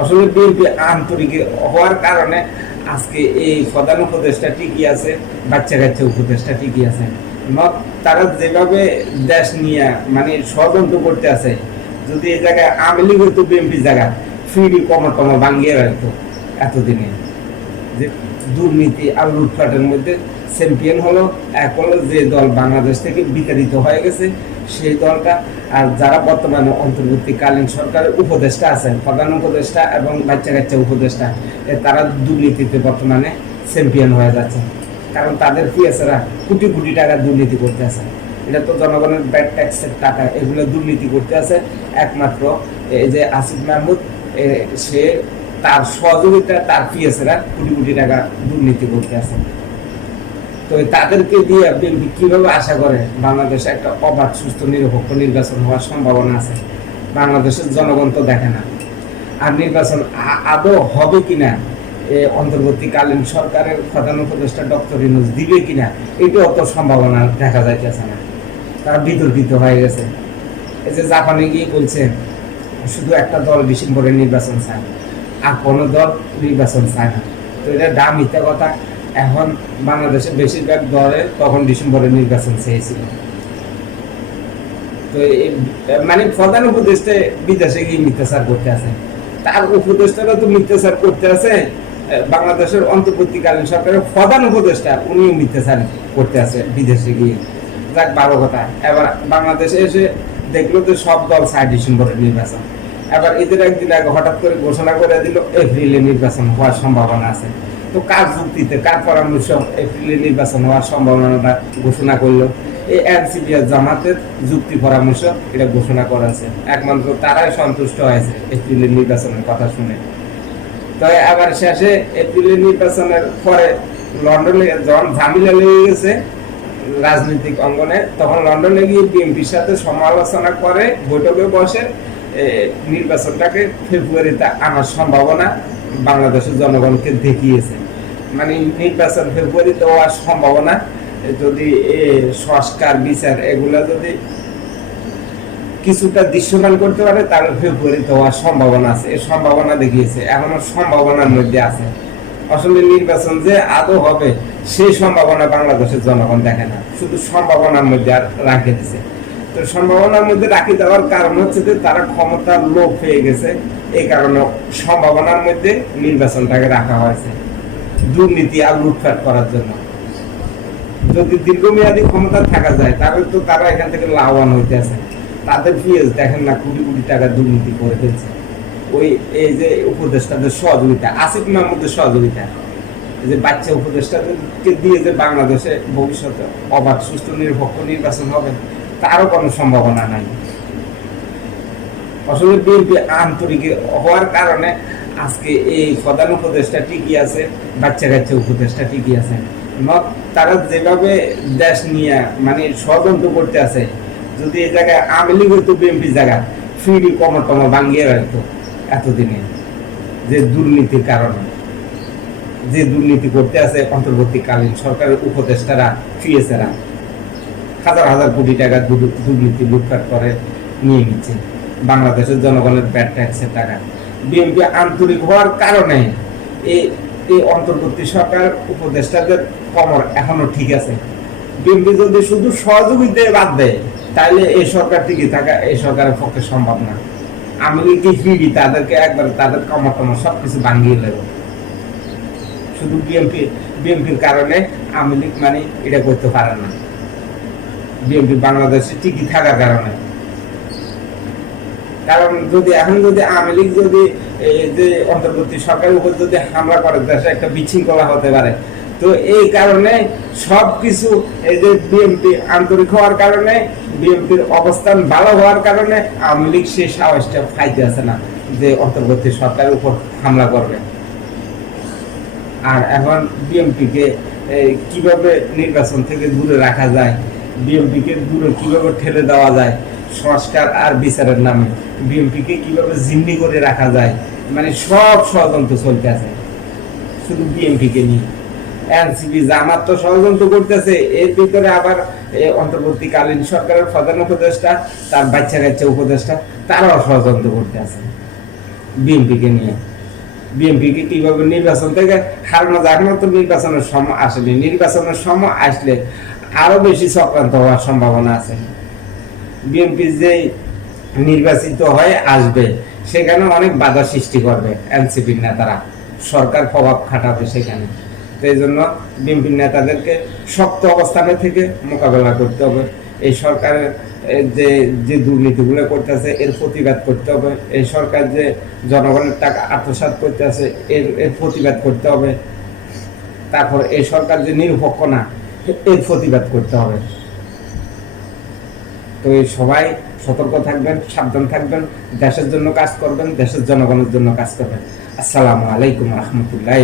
আসলে বিএনপি আন্তরিক হওয়ার কারণে আজকে এই প্রধান উপদেশটা ঠিকই আছে, বাচ্চা কাচ্চা উপদেশটা ঠিকই আছে। তারা যেভাবে দেশ নিয়ে মানে ষড়যন্ত্র করতে আছে, যদি এই জায়গায় আমেলি হইতো বিএনপি জায়গা, ফিরি কমর কমা ভাঙ্গিয়ে রাখতো এতদিনে। যে দুর্নীতি আর লুটপাটের মধ্যে চ্যাম্পিয়ন হলো। এক হলো যে দল বাংলাদেশ থেকে বিতাড়িত হয়ে গেছে, সেই দলটা। আর যারা বর্তমানে অন্তর্বর্তীকালীন সরকারের উপদেষ্টা আছেন, প্রধান উপদেষ্টা এবং বাচ্চা কাচ্চা উপদেষ্টা তারা দুর্নীতিতে বর্তমানে চ্যাম্পিয়ন হয়ে যাচ্ছে কারণ তাদের পিএসরা কোটি কোটি টাকা দুর্নীতি করতে আছে। এটা তো জনগণের ব্যাড ট্যাক্সের টাকা, এগুলো দুর্নীতি করতে আছে। একমাত্র এই যে আসিফ মাহমুদ সে তার সহযোগিতা, তার পিএসরা কোটি কোটি টাকা দুর্নীতি করতে আছে। তো তাদেরকে দিয়ে বিএনপি কীভাবে আশা করে বাংলাদেশে একটা অবাধ, সুস্থ, নিরপেক্ষ নির্বাচন হওয়ার সম্ভাবনা আছে? বাংলাদেশের জনগণ তো দেখে না। আর নির্বাচন আদৌ হবে কিনা অন্তর্বর্তীকালীন সরকারের প্রধান উপদেষ্টা ডক্টর ইনুস দিবে কিনা, এটাও অত সম্ভাবনা দেখা যাইতেছে না। তারা বিতর্কিত হয়ে গেছে। এই যে জাপানে গিয়ে বলছে, শুধু একটা দল ডিসেম্বরের নির্বাচন চায়। আর কোনো দল নির্বাচন চায় না। তো এটা দাম মিথ্যা কথা। এখন বাংলাদেশের বেশিরভাগ দলে তখন ডিসেম্বরে নির্বাচন চেয়েছিল। তো মানে প্রধান উপদেষ্টা বিদেশে গিয়ে মিথ্যাচার করতে আছে। তার উপদেষ্টারা তো মিথ্যাচার করতে আছে। বাংলাদেশের অন্তর্বর্তীকালীন সরকারের প্রধান উপদেষ্টা, উনিও মিথ্যাচার করতে আছে বিদেশে গিয়ে। যাক, ভালো কথা। এবার বাংলাদেশে এসে দেখল তো সব দল চায় ডিসেম্বরের নির্বাচন। এবার এদের একদিন আগে হঠাৎ করে ঘোষণা করে দিল, এপ্রিলে নির্বাচন হওয়ার সম্ভাবনা আছে। তো কার যুক্তিতে, কার পরামর্শ এপ্রিলে নির্বাচন হওয়ার সম্ভাবনাটা ঘোষণা করল? এই এনসিপি আর জামাতের যুক্তি পরামর্শ এটা ঘোষণা করেছে একমাত্র তারাই সন্তুষ্ট হয়েছে এপ্রিলের নির্বাচনের কথা শুনে। তো আবার শেষে এপ্রিলের নির্বাচনের পরে লন্ডনে যখন ঝামেলা লেগে গেছে রাজনৈতিক অঙ্গনে, তখন লন্ডনে গিয়ে বিএনপির সাথে সমালোচনা করে বৈঠকে বসে নির্বাচনটাকে ফেব্রুয়ারিতে আনার সম্ভাবনা বাংলাদেশের জনগণকে দেখিয়েছে। মানে নির্বাচন ফেব্রুয়ারিতে হওয়ার সম্ভাবনা, যদি সংস্কার, বিচার এগুলা যদি কিছুটা দৃশ্যমান করতে পারে, তাহলে ফেব্রুয়ারিতে হওয়ার সম্ভাবনা আছে এই সম্ভাবনা দেখিয়েছে, এখনও সম্ভাবনার মধ্যে আছে। আসলে নির্বাচন যে আদৌ হবে, সেই সম্ভাবনা বাংলাদেশের জনগণ দেখে না, শুধু সম্ভাবনার মধ্যে আর রাখে দিছে। তো সম্ভাবনার মধ্যে রাখি দেওয়ার কারণ হচ্ছে যে তারা ক্ষমতার লোভ হয়ে গেছে। এই কারণে সম্ভাবনার মধ্যে নির্বাচনটাকে রাখা হয়েছে। দুর্নীতি আর লুটপাট করার জন্য। যদি দীর্ঘমেয়াদী ক্ষমতা থাকা যায়, তাহলে তো তারা এখান থেকে লাভবান হইতে আছে। তাদের পিএস দেখেন না, কোটি কোটি টাকা দুর্নীতি করে ফেলছে। ওই, এই যে উপদেষ্টাদের সহযোগিতা, আসিফ মাহমুদের সহযোগিতা। যে বাচ্চা উপদেষ্টাদেরকে দিয়ে যে বাংলাদেশে ভবিষ্যতে অবাধ সুস্থ নিরপেক্ষ নির্বাচন হবে। তারও কোনো সম্ভাবনা নাই। আসলে বিএনপি আন্তরিক হওয়ার কারণে আজকে এই প্রধান উপদেশটা ঠিকই আছে, বাচ্চা কাচ্চা উপদেশটা ঠিকই আছে। তারা যেভাবে দেশ নিয়ে মানে ষড়যন্ত্র করতে আছে, যদি এই জায়গায় আমেলি হইতো বিএনপি জায়গা, ফিরি কমর টমর ভাঙ্গিয়ে রাখতো এতদিনে। যে দুর্নীতির কারণে। যে দুর্নীতি করতে আছে অন্তর্বর্তীকালীন সরকারের উপদেষ্টারা পিএসেরা হাজার হাজার কোটি টাকা দুর্নীতি লুটপাট করে নিয়ে নিচ্ছে। বাংলাদেশের জনগণের ব্যাড ট্যাক্সের টাকা। বিএনপি আন্তরিক হওয়ার কারণে এই এই অন্তর্বর্তী সরকার উপদেষ্টাদের কমর এখনও ঠিক আছে। বিএনপি যদি শুধু সহযোগিতায় বাদ দেয় তাহলে এই সরকার টিকে থাকা, এই সরকারের পক্ষে সম্ভব না। আমি কি ফিরি তাদেরকে একবার তাদের কমর টমর সবকিছু ভাঙিয়ে নেব শুধু বিএনপি, বিএনপির কারণে আওয়ামী লীগ মানে এটা করতে পারে না। বিএনপি বাংলাদেশে টিকি থাকার কারণে। কারণ যদি এখন যদি আওয়ামী লীগ যদি এই যে অন্তর্বর্তী সরকারের উপর যদি হামলা করে, দেশে একটা বিশৃঙ্খলা হতে পারে, তো এই কারণে সব কিছু এই যে বিএনপি আন্তরিক হওয়ার কারণে, বিএনপির অবস্থান ভালো হওয়ার কারণে আওয়ামী লীগ সেই সাহসটা ফাইতে আছে না যে অন্তর্বর্তী সরকারের উপর হামলা করবে। আর এখন বিএমপিকে কীভাবে নির্বাচন থেকে দূরে রাখা যায় বিএমপিকে দূরে কীভাবে ঠেলে দেওয়া যায়, সংস্কার আর বিচারের নামে বিএমপিকে কীভাবে জিম্মি করে রাখা যায় মানে সব ষড়যন্ত্র চলতে আছে। শুধু বিএমপিকে নিয়ে। এনসিপি জামাত তো ষড়যন্ত্র করতেছে, এর ভিতরে আবার অন্তর্বর্তীকালীন সরকারের প্রধান উপদেষ্টা, তার বাচ্চা কাচ্চা উপদেষ্টা, তারাও ষড়যন্ত্র করতে আছে বিএনপিকে নিয়ে। বিএনপিকে কীভাবে নির্বাচন থেকে হারানো যায় এখনও তো নির্বাচনের সময় আসেনি। নির্বাচনের সময় আসলে আরও বেশি চক্রান্ত হওয়ার সম্ভাবনা আছে। বিএনপি যে নির্বাচিত হয়ে আসবে, সেখানে অনেক বাধা সৃষ্টি করবে এনসিপির নেতারা। সরকার প্রভাব খাটাবে সেখানে। তো এই জন্য বিএনপির নেতাদেরকে শক্ত অবস্থানে থেকে মোকাবেলা করতে হবে। এই সরকারের যে যে দুর্নীতিগুলো করতেছে, এর প্রতিবাদ করতে হবে। এই সরকার যে জনগণের টাকা আত্মসাৎ করতেছে, এর এর প্রতিবাদ করতে হবে। তারপর এই সরকার যে নিরপেক্ষ না এর প্রতিবাদ করতে হবে। তো এই সবাই সতর্ক থাকবেন, সাবধান থাকবেন, দেশের জন্য কাজ করবেন, দেশের জনগণের জন্য কাজ করবেন। আসসালামু আলাইকুম রহমতুল্লাহ